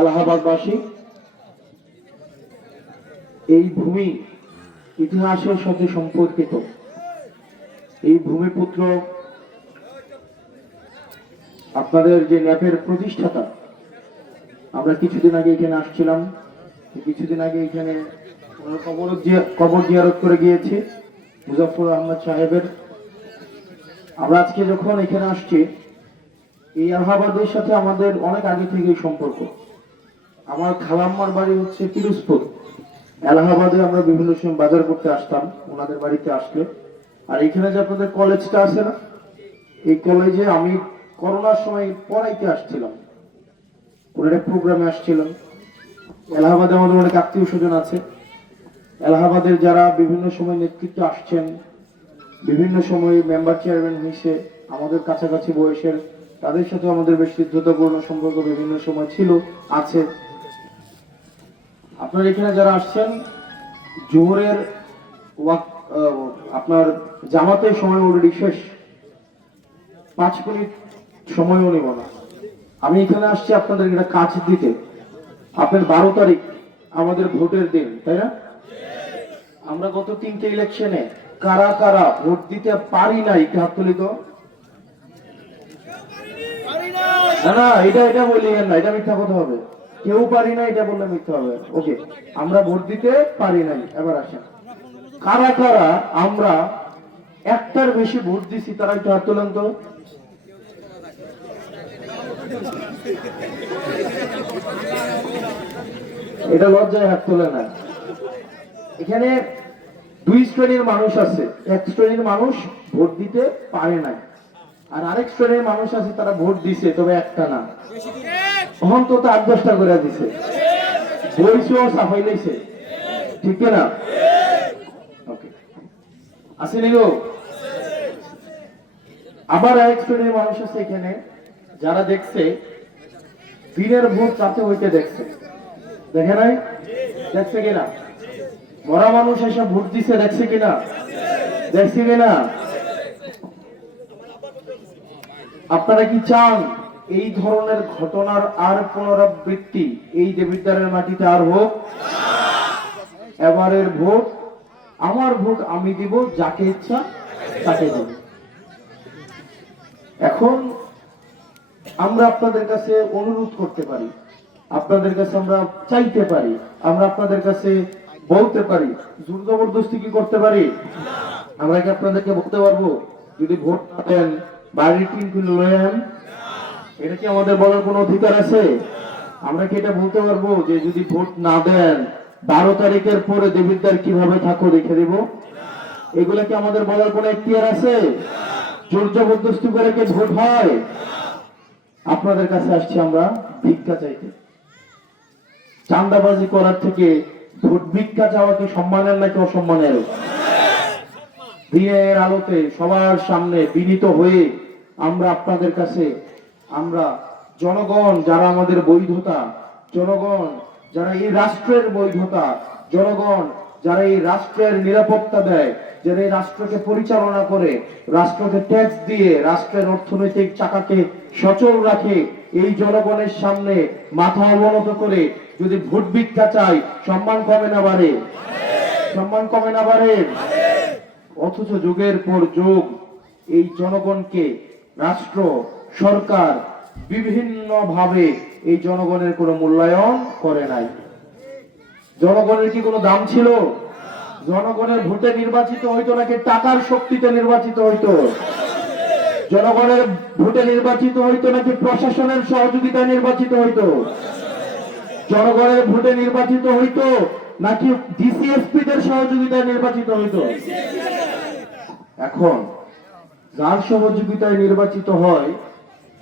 এলাহাবাদবাসী, এই ভূমি ইতিহাসের সাথে সম্পর্কিত। এই ভূমিপুত্র আপনাদের যে ন্যাপের প্রতিষ্ঠাতা, আমরা কিছুদিন আগে এখানে আসছিলাম, কিছুদিন আগে এখানে কবর জিয়ারত করে গিয়েছি মুজাফফর আহমদ সাহেবের। আমরা আজকে যখন এখানে আসছি, এই এলাহাবাদের সাথে আমাদের অনেক আগে থেকেই সম্পর্ক। আমার খালাম্মার বাড়ি হচ্ছে পিরোজপুর। এলাহাবাদে আমরা বিভিন্ন সময় বাজার করতে আসতাম ওনাদের বাড়িতে আসলে। আর এখানে যে আপনাদের কলেজটা আছে না, এই কলেজে আমি করোনার সময় পড়াইতে আসছিলাম, কোন একটা প্রোগ্রামে আসছিলাম। এলাহাবাদে আমাদের অনেক আত্মীয় স্বজন আছে। এলাহাবাদের যারা বিভিন্ন সময় নেতৃত্ব আসছেন, বিভিন্ন সময় মেম্বার চেয়ারম্যান হয়েছে, আমাদের কাছাকাছি বয়সের, তাদের সাথে আমাদের বেশ হৃদ্যতাপূর্ণ সম্পর্ক বিভিন্ন সময় ছিল, আছে। আপনার এখানে যারা আসছেন, জোহরের আপনার জামাতের সময় অলরেডি শেষ, 5 মিনিট সময়ও নেব না। আমি এখানে আসছি আপনাদের একটা কাজ দিতে। আপনার 12 তারিখ আমাদের ভোটের দিন, তাই না? আমরা গত 3টে ইলেকশনে কারা কারা ভোট দিতে পারি নাই, একটু হাত তুলি তো। না, এটা বললেন না, এটা মিথ্যা কথা হবে। কেউ পারি না এটা বললে মিথ্যা হবে। ওকে, আমরা ভোট দিতে পারি নাই। এবার আসেন, কারা কারা আমরা একটার বেশি ভোট দিছি, তারা একটু হাত তোলেন তো। এটা লজ্জায় হাত তোলে না। এখানে 2 শ্রেণীর মানুষ আছে। এক শ্রেণীর মানুষ ভোট দিতে পারে নাই, আর আরেক শ্রেণীর মানুষ আছে তারা ভোট দিছে, তবে একটা না, অন্তত 8-10টা করে দিছে, বইছেও সাফাই লাইছে, ঠিক না? ওকে, আসেনি গো। আবার এক শ্রেণীর মানুষ আছে এখানে যারা দেখছে দিনের ভোট রাতে হইতে দেখছে। দেখে নাই? দেখছে কিনা? মরা মানুষ এসব ভোট দিছে, দেখছে কিনা? দেখছে কিনা? আপনারা কি চান এই ধরনের ঘটনার আর পুনরাবৃত্তি এই দেবিদ্বারের মাটিতে আর হোক? এবারের ভোট আমার ভোট আমি দিব, যাকে ইচ্ছা তাকে দিব। এখন আমরা আপনাদের কাছে অনুরোধ করতে পারি, আপনাদের কাছে আমরা চাইতে পারি, আমরা আপনাদের কাছে বলতে পারি, জোর জবরদস্তি কি করতে পারি? আমরা কি আপনাদেরকে বলতে পারবো যদি ভোট না দেন বাড়ির টিন খুলে লয়েন? এটা কি আমাদের বলার কোনো অধিকার আছে? আমরা কি এটা বলতে পারবো যে যদি ভোট না দেন 12 তারিখের পরে দেবিদ্বার কিভাবে থাকো রেখে দেব? এগুলা কি আমাদের বলার কোনো এখতিয়ার আছে? জোর জবরদস্তি করে কি ভোট হয়? আপনাদের কাছে আসছি আমরা ভিক্ষা চাইতে। চাঁদাবাজি করার থেকে ভোট ভিক্ষা চাওয়া কি সম্মানের নাকি অসম্মানের? দিনের আলোতে সবার সামনে বিনীত হয়ে আমরা আপনাদের কাছে, আমরা জনগণ যারা আমাদের বৈধতা, জনগণ যারা এই রাষ্ট্রের বৈধতা, জনগণ যারা এই রাষ্ট্রের নিরাপত্তা দেয়, যারা এই রাষ্ট্রকে পরিচালনা করে, রাষ্ট্রকে ট্যাক্স দিয়ে রাষ্ট্রের অর্থনৈতিক চাকাকে সচল রাখে, এই জনগণের সামনে মাথা অবনত করে যদি ভোট ভিক্ষা চাই, সম্মান কমে না বাড়ে? সম্মান কমে না বাড়ে? অথচ যুগের পর যুগ এই জনগণকে রাষ্ট্র, সরকার বিভিন্ন ভাবে এই জনগণের কোনো মূল্যায়ন করে নাই। জনগণের কি কোনো দাম ছিল? জনগণের ভোটে নির্বাচিত হইতো নাকি টাকার শক্তিতে নির্বাচিত হইতো? জনগণের ভোটে নির্বাচিত হইতো নাকি প্রশাসনের সহযোগিতায় নির্বাচিত হইতো? জনগণের ভোটে নির্বাচিত হইতো নাকি ডিসিএসপিদের সহযোগিতায় নির্বাচিত হইতো? এখন যার সহযোগিতায় নির্বাচিত হয়,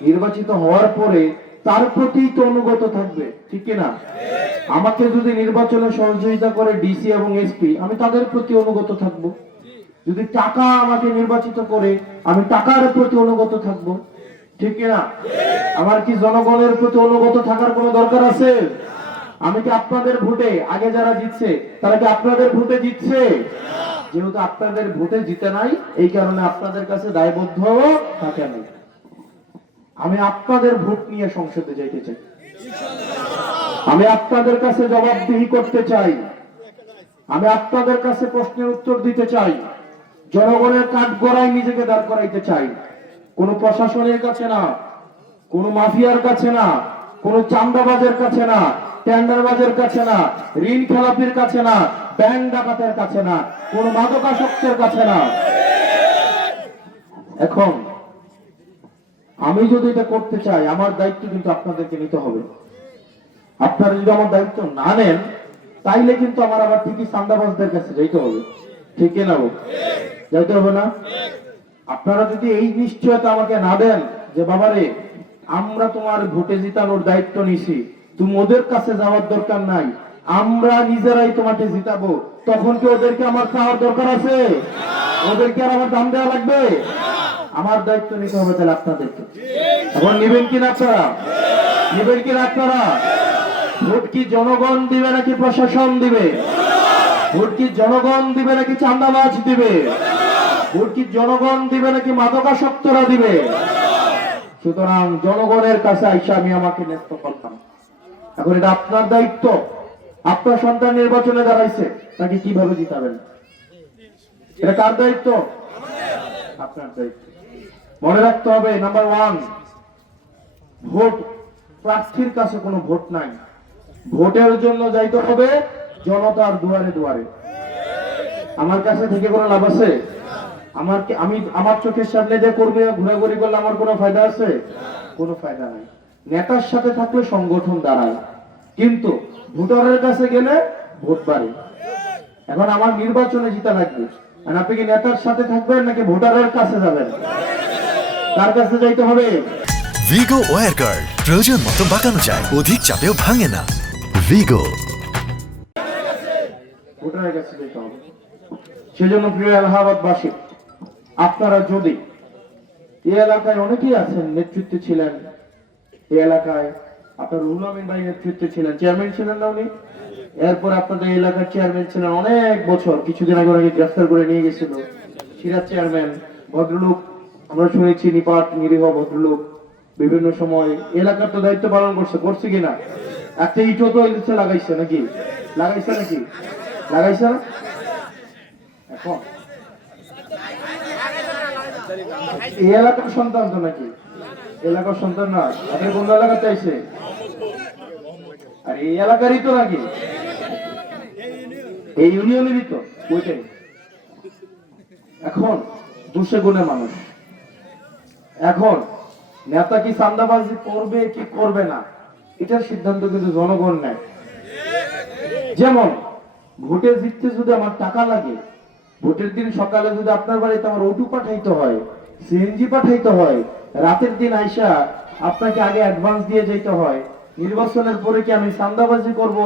নির্বাচিত হওয়ার পরে তার প্রতি তো অনুগত থাকবে, ঠিক কিনা? আমাকে যদি নির্বাচনে সহযোগিতা করে ডিসি এবং এসপি, আমি তাদের প্রতি অনুগত থাকব। যদি টাকা আমাকে নির্বাচিত করে, আমি টাকার প্রতি অনুগত থাকব, ঠিক কিনা? আমার কি জনগণের প্রতি অনুগত থাকার কোনো দরকার আছে? আমি কি আপনাদের ভোটে, আগে যারা জিতছে তারা কি আপনাদের ভোটে জিতছে? যেহেতু আপনাদের ভোটে জিতে নাই, এই কারণে আপনাদের কাছে দায়বদ্ধ থাকে নাই। আমি আপনাদের ভোট নিয়ে সংসদে যাইতে চাই। আমি আপনাদের কাছে জবাবদিহি করতে চাই, আমি আপনাদের কাছে প্রশ্নের উত্তর দিতে চাই, জনগণের কাঠগড়ায় নিজেকে দাঁড় করাইতে চাই। কোন প্রশাসনের কাছে না, কোন মাফিয়ার কাছে না, কোন চাঁদাবাজের কাছে না, টেন্ডারবাজের কাছে না, ঋণ খেলাপির কাছে না, ব্যাংক ডাকাতের কাছে না, কোন মাদকাসক্তের কাছে না। এখন আমি যদি এটা করতে চাই, আমার দায়িত্ব কিন্তু আপনাদেরকে নিতে হবে। আপনারা যদি আমার দায়িত্ব না নেন, তাইলে কিন্তু আমার আবার ঠিকই চাঁদাবাজদের কাছে যাইতে হবে। ঠিক না? যাইতে হবে না? আপনারা যদি এই নিশ্চয়তা আমাকে না দেন যে বাবারে আমরা তোমার ভোটে জিতানোর দায়িত্ব নিছি, তুমি ওদের কাছে যাওয়ার দরকার নাই, আমরা নিজেরাই তোমাকে জিতাবো, তখন কি ওদেরকে আমার চাওয়ার দরকার আছে? ওদেরকে আর আমার দাম দেওয়া লাগবে? আমার দায়িত্ব নিতে হবে তাহলে আপনাদেরকে। এখন নেবেন কিনা আপনারা? নেবেন কিনা আপনারা? ভোট কি জনগণ দিবে নাকি প্রশাসন দিবে? ভোট কি জনগণ দিবে নাকি চাঁদাবাজ দিবে? ভোট কি জনগণ দিবে নাকি মাদকাসক্তরা দিবে? সুতরাং জনগণের কাছে আইসা আমি আমাকে ন্যস্ত করলাম। এখন এটা আপনার দায়িত্ব। আপনার সন্তান নির্বাচনে দাঁড়াইছে, তাকে কিভাবে জিতাবেন? এটা কার দায়িত্ব? আপনার দায়িত্ব। মনে রাখতে হবে, নাম্বার 1, ভোট প্রার্থীর কাছে কোনো ভোট নাই। ভোটের জন্য যাইতে হবে জনতার দুয়ারে দুয়ারে। আমার কাছে থেকে কোনো লাভ আছে? আমার চোখের সামনে যে কর্মীরা ঘোরাঘুরি করলে আমার কোনো ফায়দা আছে? কোনো ফায়দা নাই। নেতার সাথে থাকলে সংগঠন দাঁড়ায়, কিন্তু ভোটারের কাছে গেলে ভোট বাড়ে। এখন আমার নির্বাচনে জিতা লাগবে, আর আপনি কি নেতার সাথে থাকবেন নাকি ভোটারের কাছে যাবেন? কার কাছে যাইতে হবে? ভিগো ওয়্যার কার্ড প্রয়োজন মতো বাঁকানো যায়, অধিক চাপেও ভাঙে না। ভিগো। ভোটারের কাছে যেতে হবে। সেজন্য প্রিয় এলাহাবাদবাসী, আপনারা যদি এই এলাকায় অনেকেই আছেন, নেতৃত্বে ছিলেন এই এলাকায়, আপনার রুহুল আমিন ভাই নেতৃত্বে ছিলেন, চেয়ারম্যান ছিলেন না উনি? এরপর আপনাদের এলাকার চেয়ারম্যান ছিলেন অনেক বছর, কিছুদিন আগে ওনাকে গ্রেফতার করে নিয়ে গেছিল সিরাজ চেয়ারম্যান। ভদ্রলোক, আমরা শুনেছি নিপাট নিরীহ ভদ্রলোক, বিভিন্ন সময় এলাকার তো দায়িত্ব পালন করছে কিনা? একটা ইটও তো এসে লাগাইছে নাকি? লাগাইছে না? এখন এই এলাকার সন্তান তো নাকি? এলাকার সন্তান না, আপনি কোন এলাকা চাইছে? আর এই এলাকারই তো নাকি? এই ইউনিয়নেরই তো, ওইটাই। এখন দুশে গুণে মানুষ। এখন নেতা কি চাঁদাবাজি করবে কি করবে না, এটার সিদ্ধান্ত কিন্তু জনগণ নেয়। যেমন ভোটে জিততে যদি আমার টাকা লাগে, ভোটের দিন সকালে যদি আপনার বাড়িতে আমার অটো পাঠাইতে হয়, সিএনজি পাঠাইতে হয়, রাতের দিন আইসা আপনাকে আগে অ্যাডভান্স দিয়ে যেতে হয়, নির্বাচনের পরে কি আমি চাঁদাবাজি করব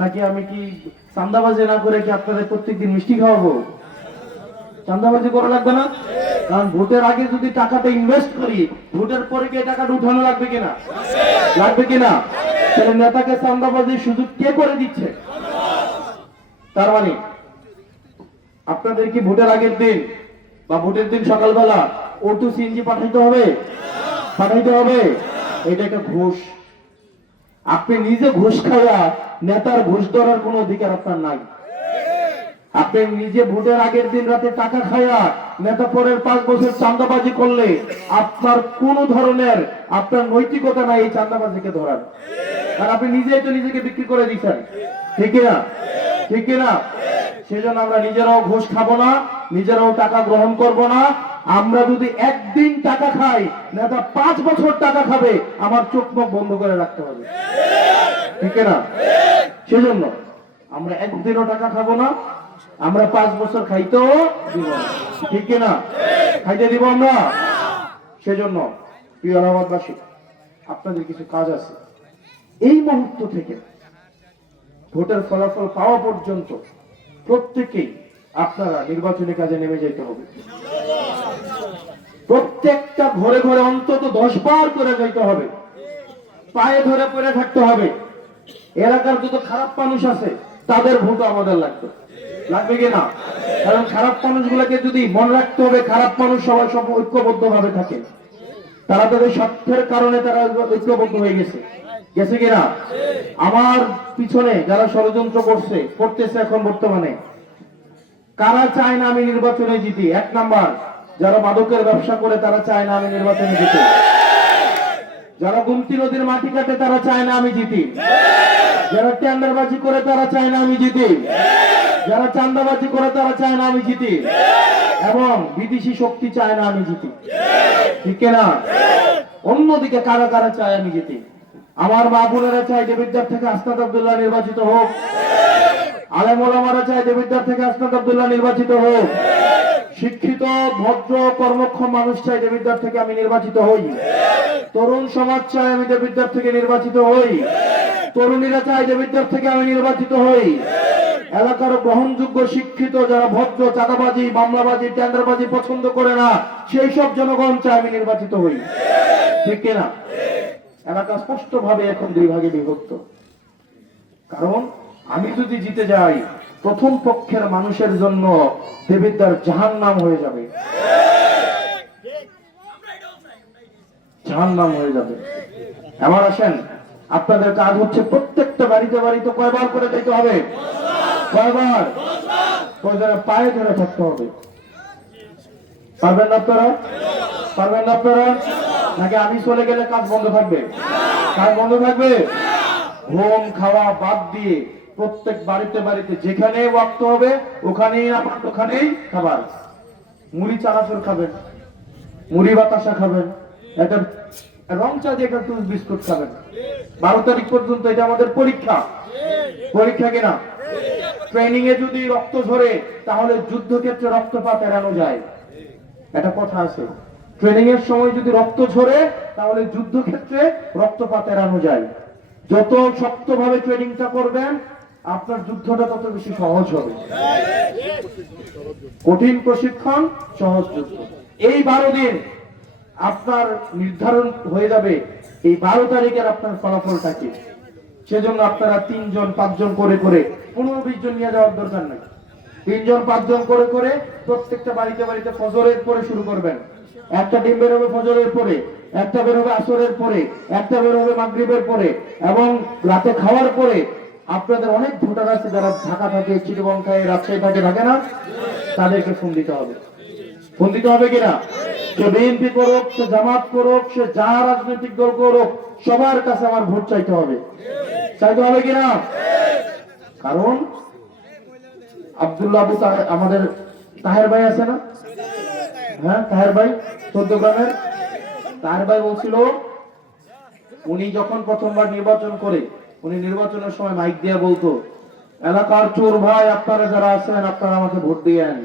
নাকি আমি কি চাঁদাবাজি না করে কি আপনাদের প্রত্যেকদিন মিষ্টি খাওয়াবো? চাঁদাবাজি করা লাগবে না? কারণ ভোটের আগে যদি টাকাটা ইনভেস্ট করি, ভোটের পরে কি টাকাটা উঠানো লাগবে কিনা? লাগবে কিনা? তাহলে নেতাকে চাঁদাবাজির সুযোগ কে করে দিচ্ছে? তার মানে আপনাদের কি ভোটের আগের দিন বা ভোটের দিন সকালবেলা অটো সিএনজি পাঠাইতে হবে? এটা একটা ঘুষ। আপনি নিজে ঘুষ খাওয়া, নেতার ঘুষ ধরার কোন অধিকার আপনার নাই। আপনি নিজে ভোটের আগের দিন রাতে টাকা খায়া নেতা পরের 5 বছর চাঁদাবাজি করলে আপনার কোন ধরনের আপনার নৈতিকতা নাই এই চাঁদাবাজিকে ধরার। আর আপনি নিজেই তো নিজেকে বিক্রি করে দিচ্ছেন। ঠিক না? সেজন্য আমরা নিজেরাও ঘুষ খাবো না, নিজেরাও টাকা গ্রহণ করব না। আমরা যদি একদিন টাকা খাই, নেতা 5 বছর টাকা খাবে, আমার চোখ মুখ বন্ধ করে রাখতে হবে। ঠিক না? সেজন্য আমরা একদিনও টাকা খাবো না, আমরা 5 বছর খাইতেও দিব না। ঠিক না? খাইতে দিব আমরা? সেজন্য প্রিয় এলাহাবাদবাসী, আপনাদের কিছু কাজ আছে। এই মুহূর্ত থেকে ভোটের ফলাফল পাওয়া পর্যন্ত প্রত্যেকেই আপনারা নির্বাচনী কাজে নেমে যেতে হবে। প্রত্যেকটা ঘরে ঘরে অন্তত 10 বার করে যাইতে হবে, পায়ে ধরে পড়ে থাকতে হবে। এলাকার যত খারাপ মানুষ আছে তাদের ভোট আমাদের লাগবে কিনা? কারণ খারাপ মানুষগুলোকে যদি মনে রাখতে হবে, খারাপ মানুষ সবাই সব ঐক্যবদ্ধ ভাবে থাকে, তারা তাদের স্বার্থের কারণে তারা ঐক্যবদ্ধ হয়ে গেছে কিনা? আমার পিছনে যারা ষড়যন্ত্র করতেছে এখন বর্তমানে, কারা চায় না আমি নির্বাচনে জিতি? 1 নাম্বার, যারা মাদকের ব্যবসা করে তারা চায় না আমি নির্বাচনে জিতি। যারা গুমতি নদীর মাটি কাটে তারা চায় না আমি জিতি। যারা টেন্ডারবাজি করে তারা চায় না আমি জিতি। যারা চাঁদাবাজি করে তারা চায় না আমি জিতি। এবং বিদেশি শক্তি চায় না আমি জিতি, ঠিক না? অন্যদিকে কারা কারা চায় আমি জিতি? আমার মা বোনেরা চায় দেবিদ্বার থেকে হাসনাত আব্দুল্লাহ নির্বাচিত হোক। আলেম ওলামারা চায় দেবিদ্বার থেকে হাসনাত আব্দুল্লাহ নির্বাচিত হোক। শিক্ষিত ভদ্র কর্মক্ষম মানুষ চায় দেবিদ্বার থেকে আমি নির্বাচিত হই। তরুণ সমাজ চায় আমি দেবিদ্বার থেকে নির্বাচিত হই। তরুণীরা চায় দেবিদ্বার থেকে আমি নির্বাচিত হই। এলাকার গ্রহণযোগ্য শিক্ষিত যারা ভদ্র, চাঁদাবাজি, মামলাবাজি, টেন্ডারবাজি পছন্দ করে না, সেই সব জনগণ চায় আমি নির্বাচিত হই, ঠিক কিনা? এলাকা স্পষ্ট ভাবে এখন 2 ভাগে বিভক্ত। কারণ আমি যদি জিতে যাই, প্রথম পক্ষের মানুষের জন্য দেবিদ্বার জাহান্নাম হয়ে যাবে, জাহান্নাম হয়ে যাবে। এবার আসেন, আপনাদের কাজ হচ্ছে প্রত্যেকটা বাড়িতে বাড়িতে কয়বার করে যেতে হবে? কয়বার? পায়ে ধরে থাকতে হবে। পারবেন না আপনারা? পারবেন না আপনারা? নাকি আমি চলে গেলে কাজ বন্ধ থাকবে? কাজ বন্ধ থাকবে? ঘুম খাওয়া বাদ দিয়ে প্রত্যেক বাড়িতে বাড়িতে যেখানে ওয়াক্ত হবে ওখানেই ওখানেই খাবার। মুড়ি চানাচুর খাবেন, মুড়ি বাতাসা খাবেন, একটা রং চা দিয়ে একটা বিস্কুট খাবেন। 12 তারিখ পর্যন্ত এটা আমাদের পরীক্ষা, পরীক্ষা কিনা? ট্রেনিং এ যদি রক্ত ঝরে তাহলে যুদ্ধক্ষেত্রে রক্তপাত এড়ানো যায়, একটা কথা আছে। ট্রেনিং এর সময় যদি রক্ত ঝরে তাহলে যুদ্ধক্ষেত্রে রক্তপাত এড়ানো যায়। যত শক্তভাবে ট্রেনিংটা করবেন আপনার যুদ্ধটা তত বেশি সহজ হবে। কঠিন প্রশিক্ষণ, সহজ যুদ্ধ। এই 12 দিন আপনার নির্ধারণ হয়ে যাবে এই 12 তারিখের আপনার ফলাফলটা কি। সেজন্য আপনারা 3 জন 5 জন করে করে 15-20 জন নিয়ে যাওয়ার দরকার নেই। 3 জন 5 জন করে করে প্রত্যেকটা বাড়িতে বাড়িতে ফজরের পরে শুরু করবেন। একটা টিম বের হবে ফজরের পরে, একটা বের হবে আসরের পরে, একটা বের হবে মাগরিবের পরে, এবং রাতে খাওয়ার পরে। আপনাদের অনেক ভোটার আছে যারা ঢাকা থাকে, চিটাগং থাকে, রাজশাহী থাকে না? তাদেরকে ফোন দিতে হবে। ফোন দিতে হবে কিনা? সে বিএনপি করুক, সে জামাত করুক, সে যা রাজনৈতিক দল করুক, সবার কাছে আমার ভোট চাইতে হবে। চাইতে হবে কিনা? কারণ আব্দুল্লাহ আবু আমাদের তাহের ভাই আছে না? হ্যাঁ, তাহের ভাই 14 গ্রামের তাহের ভাই বলছিল, উনি যখন প্রথমবার নির্বাচন করে, উনি নির্বাচনের সময় মাইক দিয়ে বলতো, এলাকার চোর ভাই আপনারা যারা আছেন আপনারা আমাকে ভোট দিয়েন,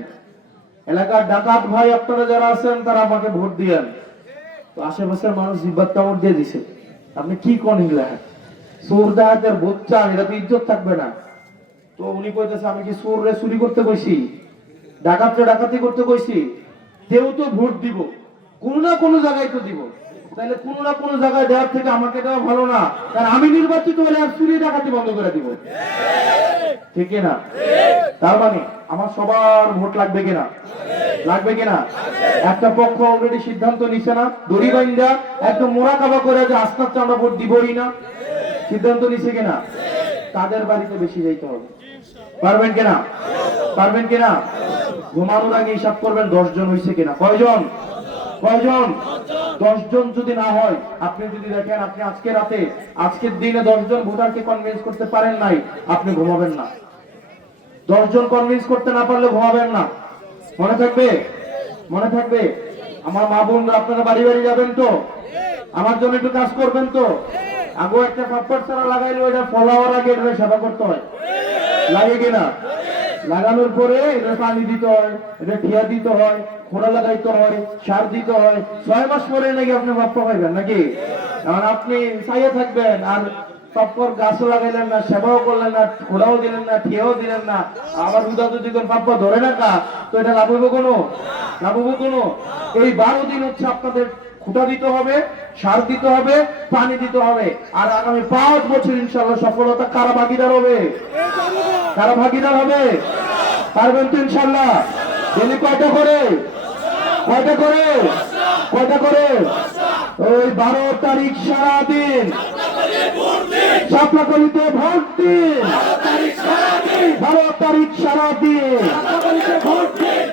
এলাকার ডাকাত ভাই আপনারা যারা আছেন তারা আমাকে ভোট দিয়েন। তো আশেপাশের মানুষ জিব্বাত কামড় দিয়ে দিছে, আপনি কি কোন হিলা চোর ডাকাতের ভোট চান, এটা তো ইজ্জত থাকবে না। তো উনি কইতেছে, আমি কি চোররে চুরি করতে কইছি, ডাকাতরে ডাকাতি করতে কইছি? কেউ তো ভোট দিব, কোন না কোন জায়গায় তো দিব। তাহলে কোন না কোন জায়গায় দেওয়ার থেকে আমাকে দেওয়া ভালো না? কারণ আমি নির্বাচিত হলে আর চুরি ডাকাতি বন্ধ করে দিব, ঠিক না? তার মানে আমার সবার ভোট লাগবে কিনা? লাগবে কিনা? একটা পক্ষ অলরেডি সিদ্ধান্ত নিছে না, দড়ি বাইন্দা একদম মোরাকাবা করে যে আস্তে আস্তে আমরা ভোট দিবই না, সিদ্ধান্ত নিছে কিনা? তাদের বাড়িতে বেশি যাইতে হবে। পারবেন কিনা? পারবেন কিনা? ঘুমানোর আগে হিসাব করবেন 10 জন হয়েছে কিনা। কয়জন? কয়জন? 10 জন যদি না হয়, আপনি যদি দেখেন আপনি আজকে রাতে, আজকের দিনে 10 জন ভোটারকে কনভিন্স করতে পারেন নাই, আপনি ঘুমাবেন না। 10 জন কনভিন্স করতে না পারলে ঘুমাবেন না। মনে থাকবে? মনে থাকবে? আমার মা বোনরা আপনারা বাড়ি বাড়ি যাবেন তো? আমার জন্য একটু কাজ করবেন তো? আগো একটা পাপড় ছাড়া লাগাইলে ওইটা ফলাওয়ার আগে এটা সেবা করতে হয়, লাগে কিনা? লাগানোর পরে এটা পানি দিতে হয়, এটা ঠিয়া দিতে হয়, খোঁড়া লাগাইতে হয়, সার দিতে হয়। 6 মাস পরে নাকি আপনি বাপ্পা পাইবেন নাকি? কারণ আপনি চাইয়ে থাকবেন আর পাপ্পর গাছও লাগাইলেন না, সেবাও করলেন না, খোঁড়াও দিলেন না, ঠিয়াও দিলেন না, আবার উদা যদি পাপ্পা ধরে রাখা, তো এটা লাভ হইব কোনো? লাভ হইব কোনো? এই 12 দিন হচ্ছে আপনাদের খুঁটা দিতে হবে, সার দিতে হবে, পানি দিতে হবে। আর আগামী 5 বছর ইনশাআল্লাহ সফলতা কারা ভাগিদার হবে? কারা ভাগিদার হবে? পারবেন তো ইনশাআল্লাহ? ডেলি কয়টা করে? কয়টা করে? কয়টা করে? ওই 12 তারিখ সারাদিন শাপলাকলিতে ভোট দিন, 12 তারিখ সারাদিন,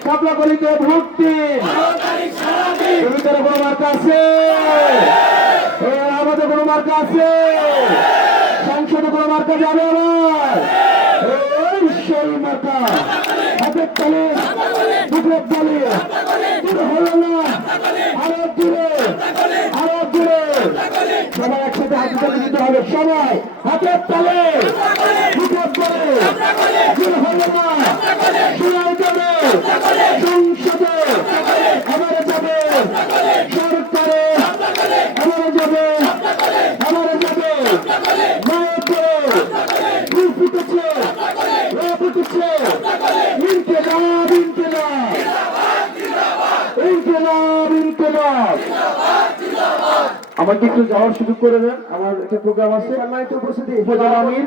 শাপলাকলিতে ভোট দিন। ভিতরে কোনো মার্কা আছে? আমাদের কোনো মার্কা আছে? সংসদে কোনো মার্কা যাবে আবার? এই সেই মার্কা হাতের তালে বুকের তালে হলো না, আরো দূরে, আরো দূরে। সবাই একসাথে হাতে তালে দিতে হবে, সবাই হাতের তালে বুকের তালে হলো না, শোনাই যাবে সংসদে, আবার যাবে সরকারে, আবার যাবে, আবার যাবে মায়ের ফুটেছে, ফুটেছে, ইনকিলাব, ইনকিলাব, ইনকিলাব, ইনকিলাব। আমাকে একটু যাওয়ার সুযোগ করে দেন, আমার একটা প্রোগ্রাম আছে। সম্মানিত উপস্থিতি, উপজেলা আমির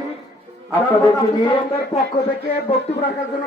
আপনাদেরকে নিয়ে পক্ষ থেকে বক্তব্য রাখার জন্য